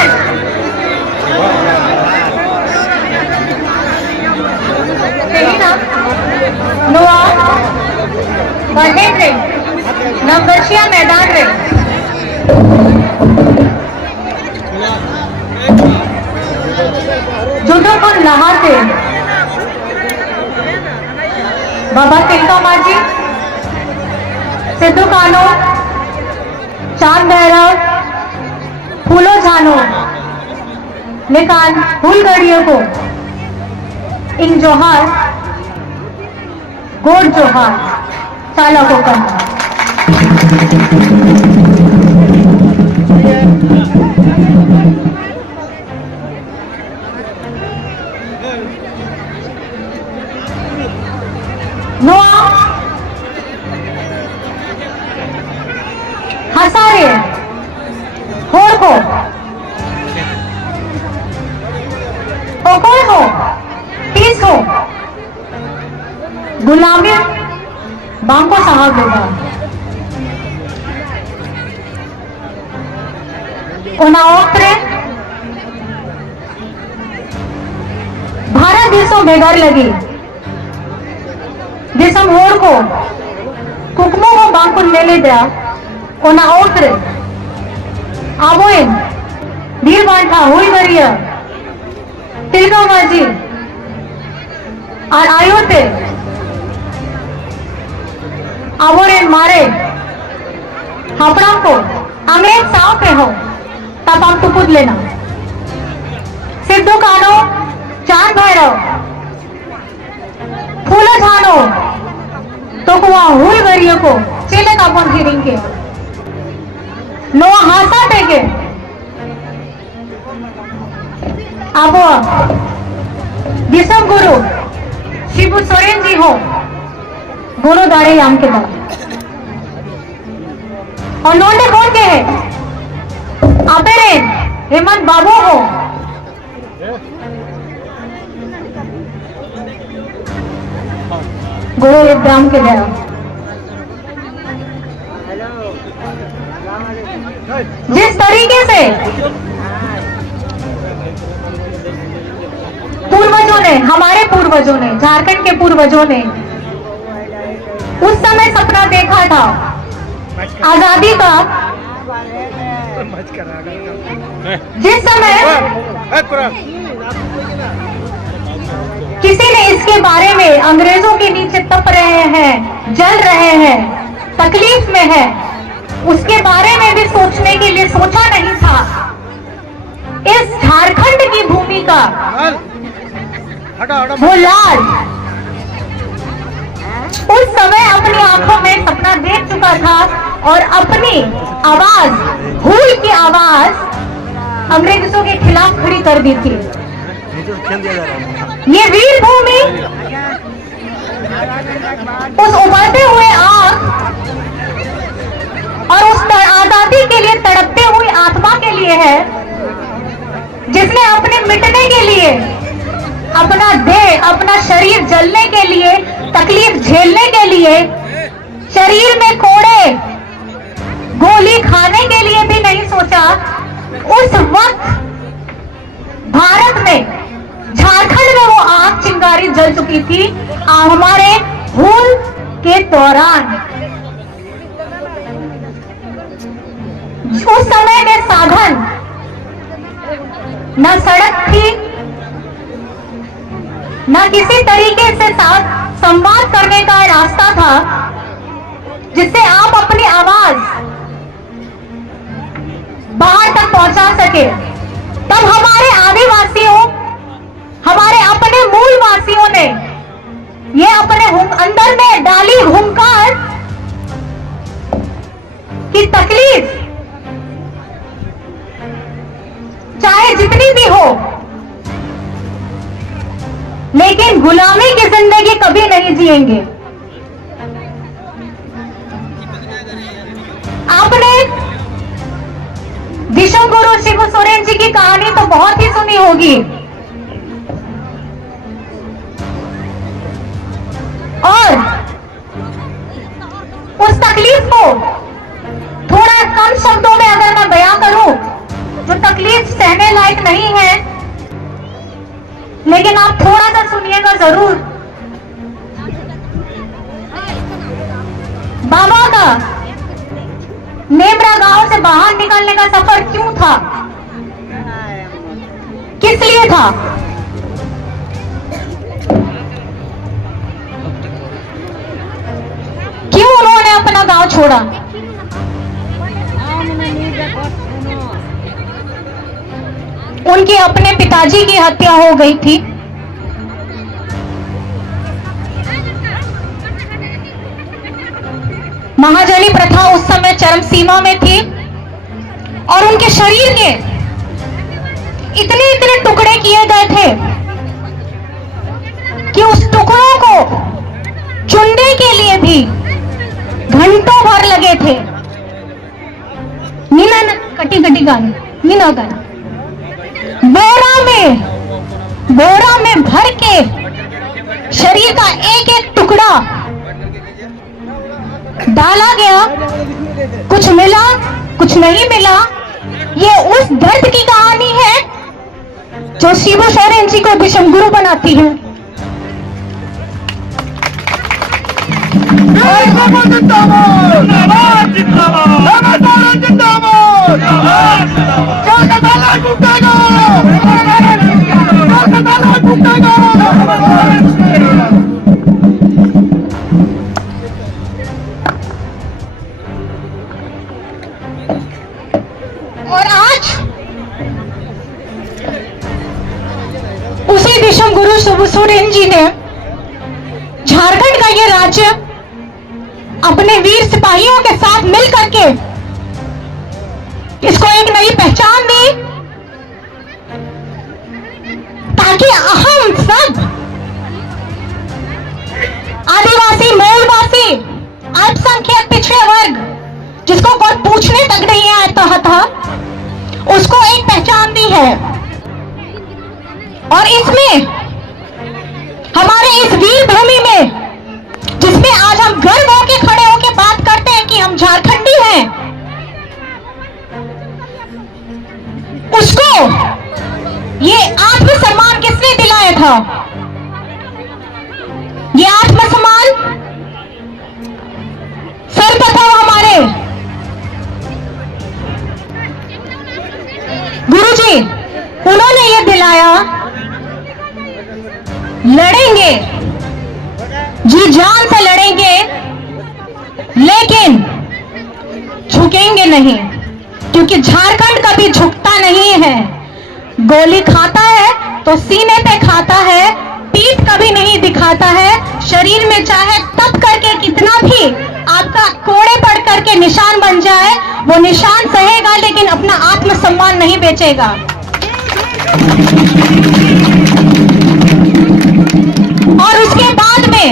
Stand. Selina, Noah, Mahendra, Navgarshia मैदान रे। जुदो को लहाते बाबा तिलका माजी, सिद्धू कानो, चांद भैरव, फूलो जानो, निकान फूल गड़ियों को इन जोहार, गोड जोहार, चाला को करना। नोआ हसारे होड़ को ओकोय हो तीस हो गुलामी बांको साहब होगा उनाओत्रे भारत देशों बेघर लगी देशम होड़ को कुकमो को बांको ले ले दिया उनाओत्रे आबोइन धीर बांटा हुई गरिया तिलका माजी और आयोते आबोरे मारे हापड़ा को अंग्रेज साव पे हो तब हम तुपुद लेना सिद्धू कानो चांद भैरव फूलो झानो तो कुआ हुई गरियों को चेले का बन हिरिंग के नोआ हासा टेके आबो दिसम गुरु शिबू सोरेन जी हो गुरु दाड़े याम के बाद और नोंडे कौन के है आपेरे हेमंत बाबू हो गुरु इब्राहिम के दया जिस तरीके से पूर्वजों ने हमारे पूर्वजों ने झारखंड के पूर्वजों ने उस समय सपना देखा था आजादी का जिस समय किसी ने इसके बारे में अंग्रेजों के नीचे तप रहे हैं जल रहे हैं तकलीफ में है उसके बारे में भी सोचने के लिए सोचा नहीं था इस झारखंड की भूमि का वो लाल उस समय अपनी आंखों में सपना देख चुका था और अपनी आवाज हुल की आवाज अंग्रेजों के खिलाफ खड़ी कर दी थी ये वीर भूमि उस उभरते हुए आग और उस आजादी के लिए तड़पते हुए आत्मा के लिए है जिसने अपने मिटने के लिए अपना देह अपना शरीर जलने के लिए तकलीफ झेलने के लिए शरीर में कोड़े गोली खाने के लिए भी नहीं सोचा उस वक्त भारत में झारखंड में वो आग चिंगारी जल चुकी थी हमारे हुल के दौरान उस समय में साधन न सड़क थी न किसी तरीके से साथ संवाद करने का रास्ता था जिससे आप अपनी आवाज बाहर तक पहुंचा सके तब हमारे आदिवासियों हमारे अपने मूल वासियों ने ये अपने अंदर में डाली हुंकार की तकलीफ चाहे जितनी भी हो लेकिन गुलामी की जिंदगी कभी नहीं जिएंगे। आपने विश्व गुरु शिबू सोरेन जी की कहानी तो बहुत ही सुनी होगी और उस तकलीफ को थोड़ा कम शब्दों में अगर मैं बयां करूं जो तकलीफ सहने लायक नहीं है, लेकिन आप थोड़ा सा सुनिएगा जरूर। बाबा का नेमरा गांव से बाहर निकलने का सफर क्यों था, किस लिए था? क्यों उन्होंने अपना गांव छोड़ा? उनके अपने पिताजी की हत्या हो गई थी। महाजनी प्रथा उस समय चरम सीमा में थी और उनके शरीर के इतने इतने टुकड़े किए गए थे कि उस टुकड़ों को चुनने के लिए भी घंटों भर लगे थे। नीना कटी कटी गाने नीना गाना बोरा में भर के शरीर का एक एक टुकड़ा डाला गया। कुछ मिला, कुछ नहीं मिला। ये उस दर्द की कहानी है जो शिबू सोरेन जी को विषम गुरु बनाती है। और आज उसी विषम गुरु शिबू सोरेन जी ने झारखंड का ये राज्य अपने वीर सिपाहियों के साथ मिल करके इसको एक नई पहचान दी, ताकि हम सब आदिवासी, मूलवासी, अल्पसंख्यक, पिछड़े वर्ग, जिसको कोई पूछने तक नहीं आता था, उसको एक पहचान दी है। और इसमें हमारे इस वीर भूमि में, जिसमें आज हम गर्व होके खड़े होके बात करते हैं कि हम झारखंडी हैं, उसको ये आत्मसम्मान किसने दिलाया था? ये आत्मसम्मान सर्वप्रथम हमारे गुरुजी, उन्होंने ये दिलाया। लड़ेंगे, जी जान से लड़ेंगे, लेकिन झुकेंगे नहीं, क्योंकि झारखंड कभी झुकता नहीं है। गोली खाता है तो सीने पे खाता है, पीठ कभी नहीं दिखाता है। शरीर में चाहे तप करके कितना भी आपका कोड़े पड़ करके निशान बन जाए, वो निशान सहेगा, लेकिन अपना आत्मसम्मान नहीं बेचेगा। और उसके बाद में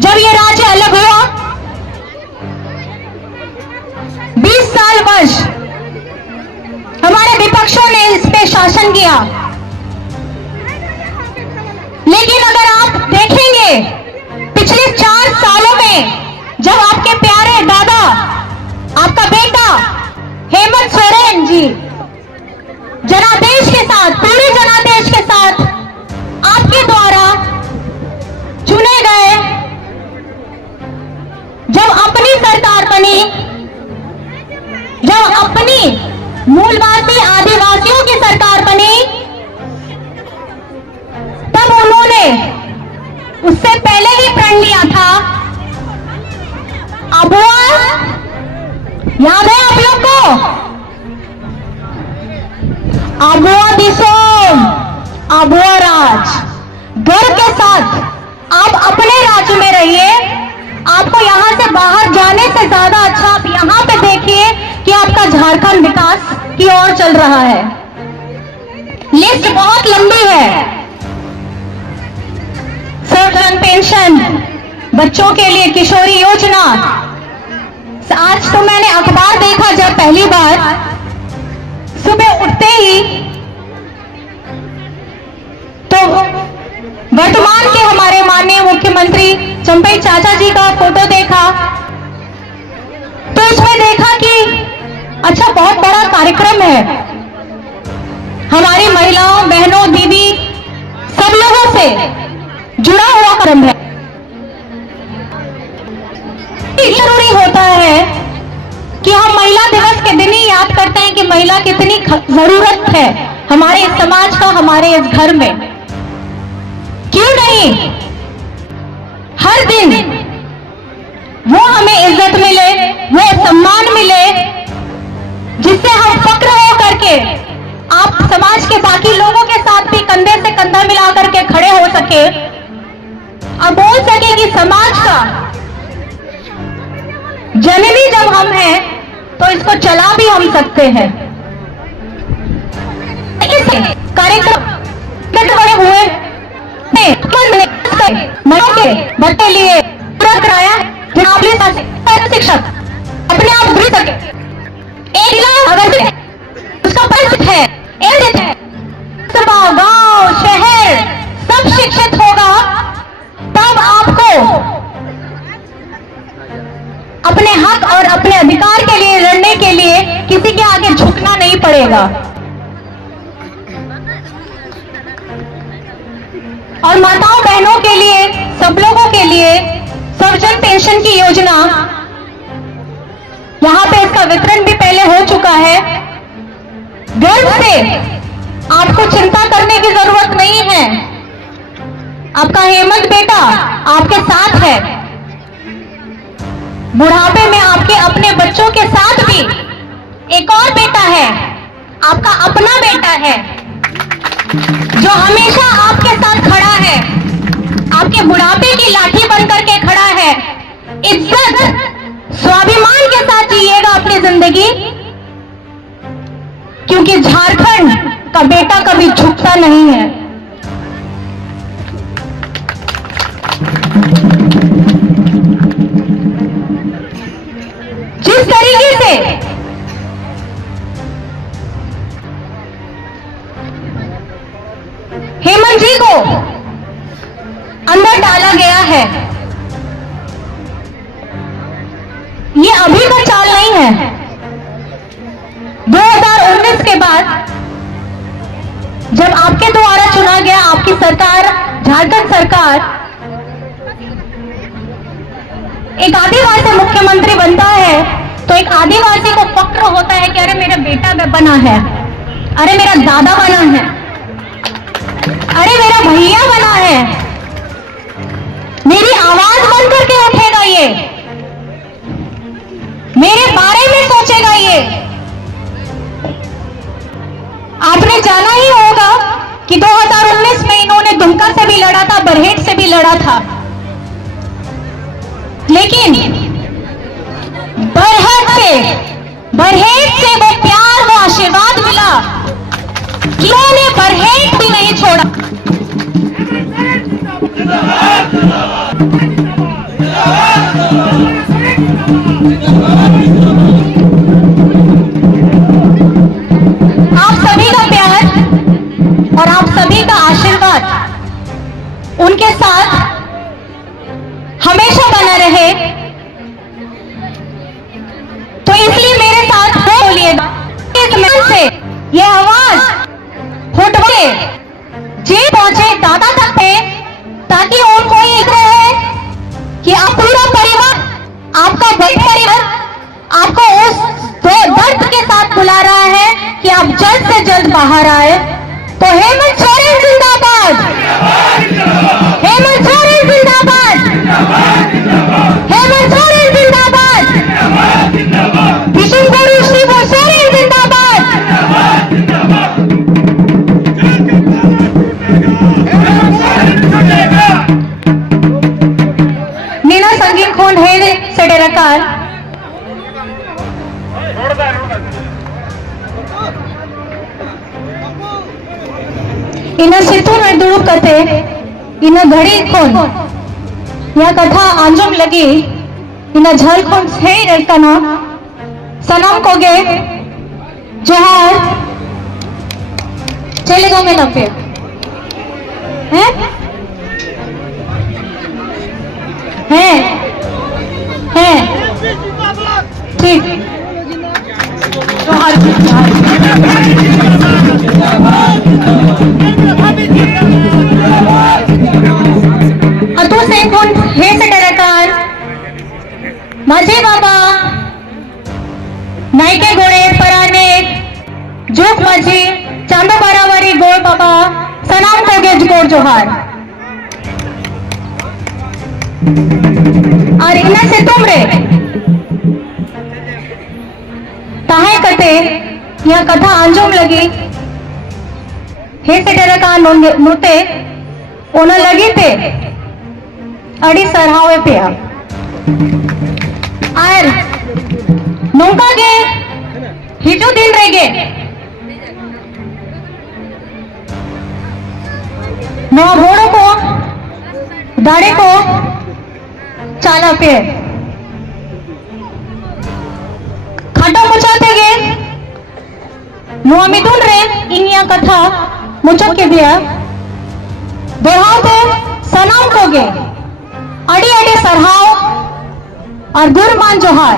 जब ये राज्य अलग हुआ, 20 साल वर्ष हमारे विपक्षों ने इस पे शासन किया, लेकिन अगर आप देखेंगे पिछले 4 सालों में, जब आपके प्यारे दादा, आपका बेटा हेमंत सोरेन जी जनादेश के साथ, पूरे जनादेश के साथ आपके द्वारा चुने गए, जब अपनी सरकार बनी, जब अपनी मूलवासी आदिवासियों की सरकार बनी, तब उन्होंने उससे पहले ही प्रण लिया था। अबुआ याद है आप लोग को? अबुआ दिसोम, अबुआ राज। गर्व के साथ आप अपने राज्य में रहिए। आपको यहां से बाहर जाने से ज्यादा अच्छा आप यहां पे देखिए कि आपका झारखंड विकास की ओर चल रहा है। लिस्ट बहुत लंबी है। सर्वधन पेंशन, बच्चों के लिए किशोरी योजना। आज तो मैंने अखबार देखा जब पहली बार, सुबह उठते ही तो वर्तमान के हमारे माननीय मुख्यमंत्री चंपई चाचा जी का फोटो देखा, तो उसमें देखा कि अच्छा बहुत बड़ा कार्यक्रम है, हमारी महिलाओं, बहनों, दीदी सब लोगों से जुड़ा हुआ कार्यक्रम है। जरूरी होता है कि हम महिला दिवस के दिन ही याद करते हैं कि महिला कितनी जरूरत है हमारे इस समाज का, हमारे इस घर में। क्यों नहीं हर दिन वो हमें इज्जत मिले, वो सम्मान मिले, जिससे हम फक्र हो करके आप समाज के बाकी लोगों के साथ भी कंधे से कंधा मिला करके खड़े हो सके और बोल सके कि समाज का जननी जब हम हैं तो इसको चला भी हम सकते हैं। इस कार्यक्रम बड़े हुए के बच्चे लिए कराया शिक्षक अपने आप भूल सके। अगर उसका परिचित है, गांव शहर सब शिक्षित होगा, तब आपको अपने हक और अपने अधिकार के लिए लड़ने के लिए किसी के आगे झुकना नहीं पड़ेगा। और माताओं बहनों के लिए, सब लोगों के लिए सर्वजन पेंशन की योजना, यहां पे इसका वितरण भी पहले हो चुका है। गर्व से आपको चिंता करने की जरूरत नहीं है, आपका हेमंत बेटा आपके साथ है। बुढ़ापे में आपके अपने बच्चों के साथ भी एक और बेटा है, आपका अपना बेटा है, जो हमेशा आपके साथ खड़ा है, आपके बुढ़ापे की लाठी बनकर के खड़ा है। इज्जत स्वाभिमान के साथ जिएगा अपनी जिंदगी, क्योंकि झारखंड का बेटा कभी झुकता नहीं है। जिस तरीके से हेमंत जी को अंदर डाला गया है, ये अभी का चाल नहीं है। 2019 के बाद जब आपके द्वारा चुना गया, आपकी सरकार, झारखंड सरकार, एक आदिवासी मुख्यमंत्री बनता है तो एक आदिवासी को फक्र होता है कि अरे मेरा बेटा बना है, अरे मेरा दादा बना है, अरे मेरा भैया बना है, मेरी आवाज बन करके उठेगा, ये मेरे बारे में सोचेगा। ये आपने जाना ही होगा कि 2019 में इन्होंने दुमका से भी लड़ा था, बरहेट से भी लड़ा था, लेकिन बरहेट से वो प्यार, वो आशीर्वाद मिला कि उन्होंने बरहेट भी नहीं छोड़ा। आप सभी का प्यार और आप सभी का आशीर्वाद उनके साथ हमेशा बना रहे, तो इसलिए मेरे साथ बोलिएगा इस मन से ये आवाज होटवे जे पहुंचे दादा तक पे, ताकि उनको ये रहे कि आप पूरा परिवार, आपका बड़ा परिवार आपको उस दर्द के साथ बुला रहा है कि आप जल्द से जल्द बाहर आए। तो हेमंत सोरेन जिंदाबाद, हेमंत सोरेन जिंदाबाद, हेमंत सोरेन जिंदाबाद, विष्णुपुरी शिव सोरेन जिंदाबाद। नीना संगीत खून है सेडेरकार इन्हें सिद्धू में दुरुप करते इन्हें घड़ी खून यह कथा आंजुम लगी, इन्हें झल खून है रहता ना सनम को गे जोहार चलेगा में लगे हैं हैं ठीक। जोहार अतुसे कोण हे सटरकार माझे बाबा नायके गोळे पराने जोक माझी चांदो बारावारी गोळ बाबा सलाम कोगे गोड़ जोहार और इन्हें से तुम रे ताहे कते यह कथा अंजुम लगी हे सेटर का नुते ओना लगी थे अड़ी सरहावे पे आर नौका गे हिजो दिन रह गे नौ घोड़ों को दाड़े को चाला पे खाटा मुचाते गे नुआ मिथुन रे इनिया कथा मुचक के दिया दोहाते सलाम को गे अड़ी अड़ी सरहाव और गुरमान जोहार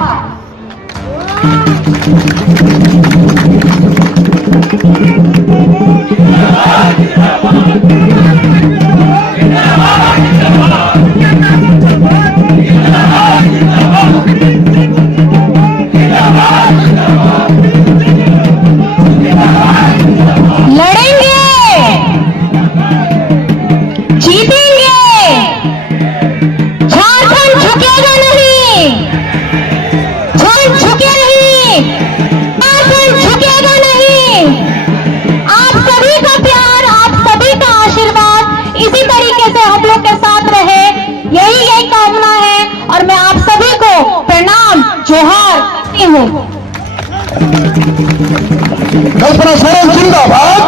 कल्पना सोरेन जिंदाबाद,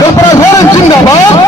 कल्पना सोरेन जिंदाबाद।